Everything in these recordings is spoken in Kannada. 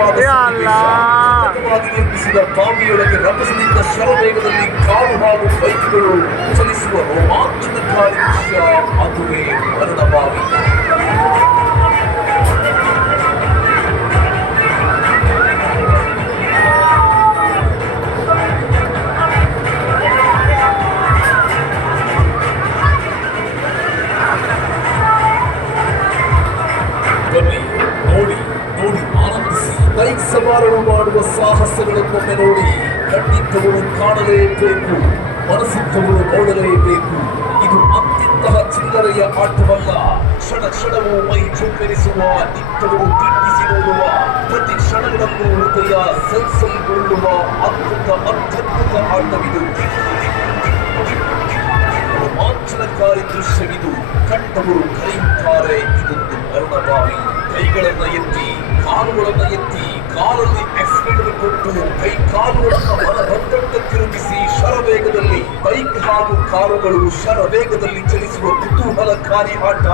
ಸುಂದರವಾದ ನಿರ್ಮಿಸಿದ ಬಾವಿಯೊಳಗೆ ರಭಸದಿಂದ ಶರವೇಗದಲ್ಲಿ ಕಾರು ಹಾಗೂ ಬೈಕ್ಗಳು ಚಲಿಸುವ ರೋಮಾಂಚನಕಾರಿ ದೃಶ್ಯ, ಅದುವೇ ಮರಣಬಾವಿ. ನೋಡಿ ನೋಡಿ ಆನಂದಿಸಿ. ಬೈಕ್ ಸವಾರರು ಮಾಡುವ ಸಾಹಸಗಳನ್ನೊಮ್ಮೆ ನೋಡಿ. ಕಣ್ಣಿದ್ದವರು ಕಾಣಲೇಬೇಕು, ಮನಸ್ಸಿದ್ದವರು ನೋಡಲೇಬೇಕು. ಇದು ಅಂತಿಂತಹ ಚಿಲ್ಲರೆಯ ಆಟವಲ್ಲ. ಕ್ಷಣ ಕ್ಷಣವೂ ಮೈ ಚುಮ್ಮೆನಿಸುವ, ನಿಂತವರು ದಿಟ್ಟಿಸಿ ನೋಡುವ, ಪ್ರತಿ ಕ್ಷಣಗಳನ್ನು ಹೃದಯ ಸಲ್ಸಲ್ಗೊಳ್ಳುವ ಅತ್ಯದ್ಭುತ ಆಟವಿದು. ರೋಮಾಂಚನಕಾರಿ ದೃಶ್ಯವಿದು. ಕಂಡವರು ಕರೆಯುತ್ತಾರೆ, ಇದೊಂದು ಮರಣಬಾವಿ. ಕೈಗಳನ್ನ ಎತ್ತಿ, ಕಾಲುಗಳನ್ನ ಎತ್ತಿ, ಕಾಲಲ್ಲಿ ಆಕ್ಸಿಲೇಟರ್ ಕೊಟ್ಟು ಕೈ ಕಾಲುಗಳನ್ನು ಬಲಬಂದಂತೆ ತಿರುಗಿಸಿ ಶರವೇಗದಲ್ಲಿ ಬೈಕ್ ಹಾಗೂ ಕಾರುಗಳು ಶರವೇಗದಲ್ಲಿ ಚಲಿಸುವ ಕುತೂಹಲಕಾರಿ ಆಟ.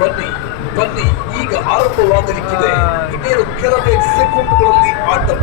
ಬನ್ನಿ ಬನ್ನಿ, ಈಗ ಆರಂಭವಾಗಲಿಕ್ಕಿದೆ. ಇನ್ನೇನು ಕೆಲವೇ ಸೆಕೆಂಡ್ಗಳಲ್ಲಿ ಆಟ